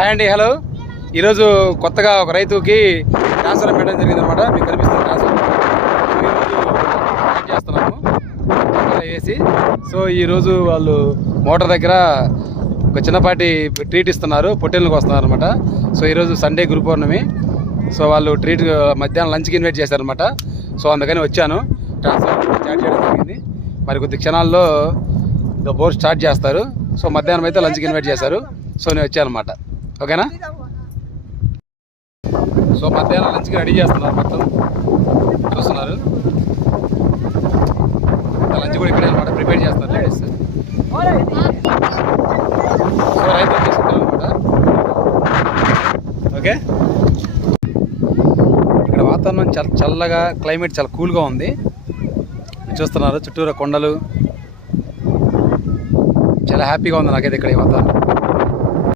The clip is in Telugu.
హాయ్ అండి, హలో. ఈరోజు కొత్తగా ఒక రైతుకి ట్రాన్స్ఫర్ పెట్టడం జరిగింది అనమాట. మీకు కనిపిస్తుంది ట్రాన్స్ఫర్ చేస్తున్నాము వేసి. సో ఈరోజు వాళ్ళు మోటార్ దగ్గర ఒక చిన్నపాటి ట్రీట్ ఇస్తున్నారు, పొట్టేళ్ళకి వస్తున్నారు అనమాట. సో ఈరోజు సండే గురు పౌర్ణమి. సో వాళ్ళు ట్రీట్ మధ్యాహ్నం లంచ్కి ఇన్వైట్ చేశారనమాట. సో అందుకని వచ్చాను, ట్రాన్స్ఫర్ స్టార్ట్ చేయడం జరిగింది. మరి కొద్ది క్షణాల్లో బోర్ స్టార్ట్ చేస్తారు. సో మధ్యాహ్నం అయితే లంచ్కి ఇన్వైట్ చేశారు. సో నేను వచ్చాను అనమాట. ఓకేనా? సో మధ్యాహ్నం లంచ్కి రెడీ చేస్తున్నారు, మొత్తం చూస్తున్నారు. లంచ్ కూడా ఇక్కడే అనమాట ప్రిపేర్ చేస్తున్నారు లేడీస్. సో రైతు వచ్చేస్తున్నారు అనమాట. ఓకే, ఇక్కడ వాతావరణం చాలా చల్లగా, క్లైమేట్ చాలా కూల్గా ఉంది. చూస్తున్నారు చుట్టూరా కొండలు, చాలా హ్యాపీగా ఉంది నాకైతే ఇక్కడ ఈ వాతావరణం.